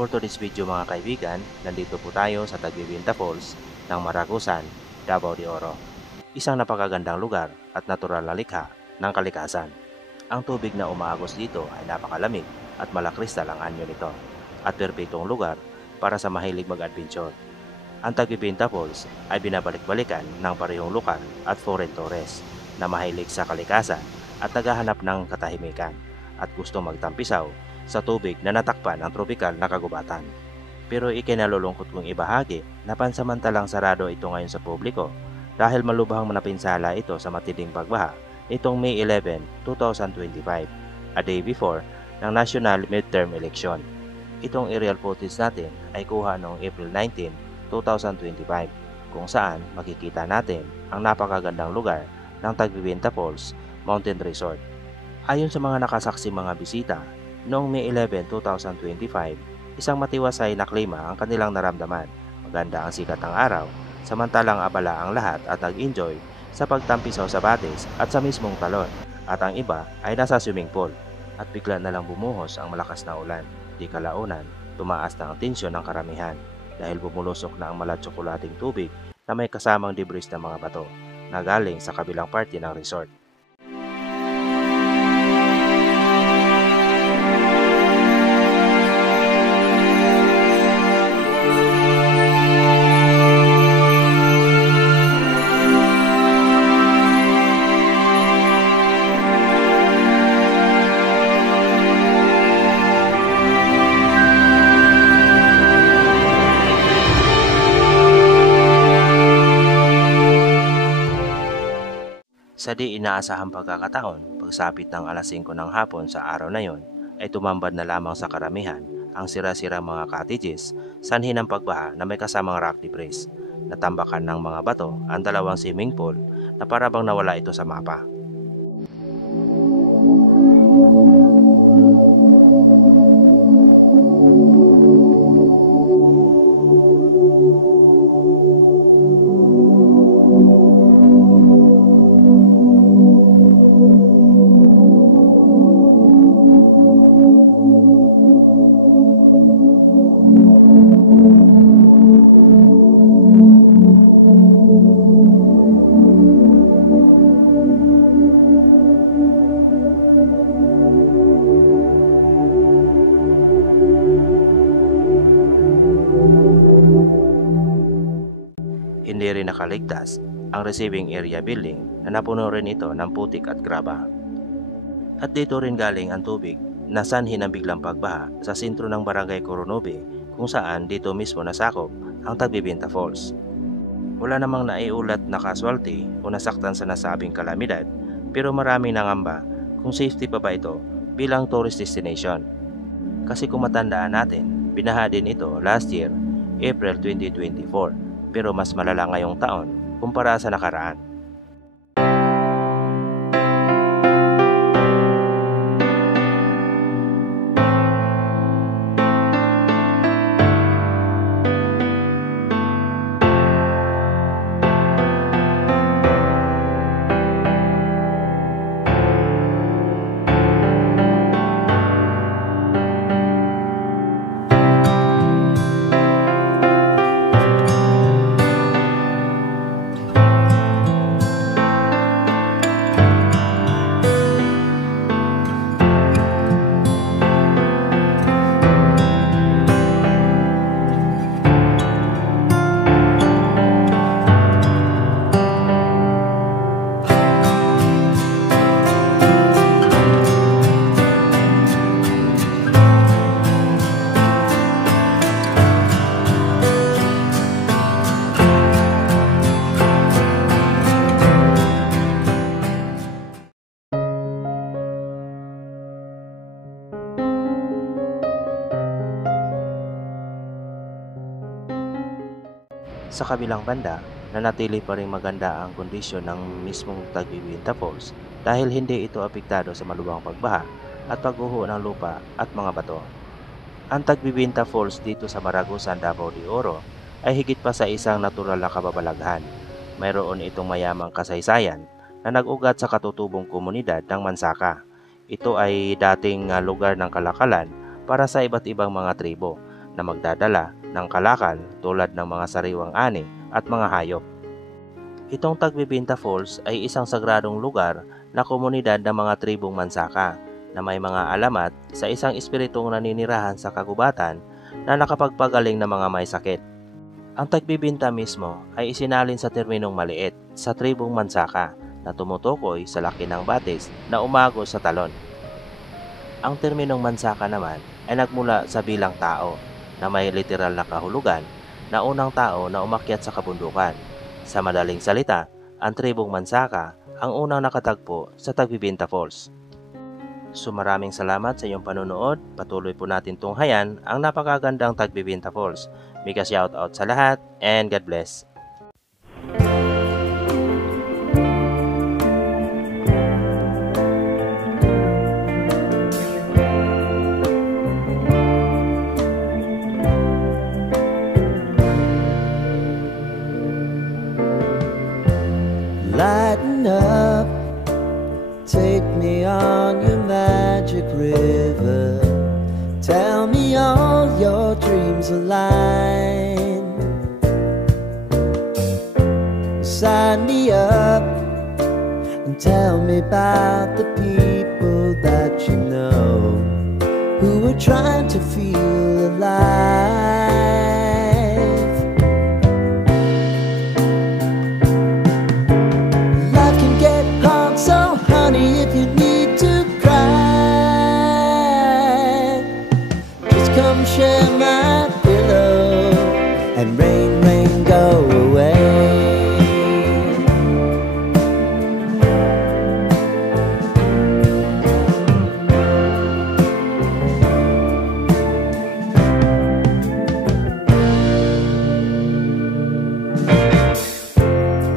For today's video mga kaibigan, nandito po tayo sa Taguibinta Falls ng Maragusan, Davao de Oro. Isang napakagandang lugar at natural na likha ng kalikasan. Ang tubig na umaagos dito ay napakalamig at malakristal ang anyo nito at perpektong lugar para sa mahilig mag-adventure. Ang Taguibinta Falls ay binabalik-balikan ng parehong lokal at foreign tourists na mahilig sa kalikasan at naghahanap ng katahimikan at gusto magtampisaw sa tubig na natakpan ng tropikal na kagubatan. Pero ikinalulungkot kong ibahagi na pansamantalang sarado ito ngayon sa publiko dahil malubhang napinsala ito sa matinding pagbaha nitong May 11, 2025, a day before ng national midterm election. Itong aerial footage natin ay kuha noong April 19, 2025 kung saan makikita natin ang napakagandang lugar ng Taguibinta Falls Mountain Resort. Ayon sa mga nakasaksi mga bisita, noong May 11, 2025, isang matiwasay na klima ang kanilang naramdaman. Maganda ang sikat ng araw, samantalang abala ang lahat at nag-enjoy sa pagtampisaw sa batis at sa mismong talon, at ang iba ay nasa swimming pool. At bigla na lang bumuhos ang malakas na ulan. Di kalaunan, tumaas na ang tensyon ng karamihan dahil bumulusok na ang malatsyokolating tubig na may kasamang debris ng mga bato na galing sa kabilang parte ng resort. Sa di inaasahang pagkakataon, pagsapit ng alas 5 ng hapon sa araw na yon, ay tumambad na lamang sa karamihan ang sira-sirang mga cottages, sanhi ng pagbaha na may kasamang rock debris. Natambakan ng mga bato ang dalawang swimming pool na parabang nawala ito sa mapa. Hindi rin nakaligtas ang receiving area building na napuno rin ito ng putik at graba. At dito rin galing ang tubig na sanhi ng biglang pagbaha sa sentro ng Barangay Coronobe kung saan dito mismo nasakop ang Taguibinta Falls. Wala namang naiulat na casualty o nasaktan sa nasabing kalamidad, pero marami nangamba kung safety pa ba ito bilang tourist destination. Kasi kung matandaan natin, binaha din ito last year, April 2024. Pero mas malala ngayong taon kumpara sa nakaraan. Sa kabilang banda, nanatili pa rin maganda ang kondisyon ng mismong Taguibinta Falls dahil hindi ito apektado sa malubhang pagbaha at pagguho ng lupa at mga bato. Ang Taguibinta Falls dito sa Maragusan, Davao de Oro ay higit pa sa isang natural na kababalaghan. Mayroon itong mayamang kasaysayan na nag-ugat sa katutubong komunidad ng Mansaka. Ito ay dating lugar ng kalakalan para sa iba't ibang mga tribo na magdadala ng kalakal tulad ng mga sariwang ani at mga hayop. Itong Tagbibinta Falls ay isang sagradong lugar na komunidad ng mga tribong Mansaka na may mga alamat sa isang espiritong naninirahan sa kagubatan na nakapagpagaling ng mga may sakit. Ang Tagbibinta mismo ay isinalin sa terminong maliit sa tribong Mansaka na tumutukoy sa laki ng batis na umagos sa talon. Ang terminong Mansaka naman ay nagmula sa bilang tao na may literal na kahulugan na unang tao na umakyat sa kabundukan. Sa madaling salita, ang tribong Mansaka ang unang nakatagpo sa Tagbibinta Falls. So maraming salamat sa iyong panunood. Patuloy po natin tunghayan ang napakagandang Tagbibinta Falls. Mega shoutout sa lahat and God bless. Lighten up, take me on your magic river. Tell me all your dreams align. Sign me up and tell me about the people that you know who are trying to feel alive. So honey, if you need to cry, just come share my pillow and rain, rain, go away.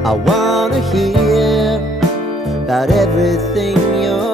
I wanna hear about everything you're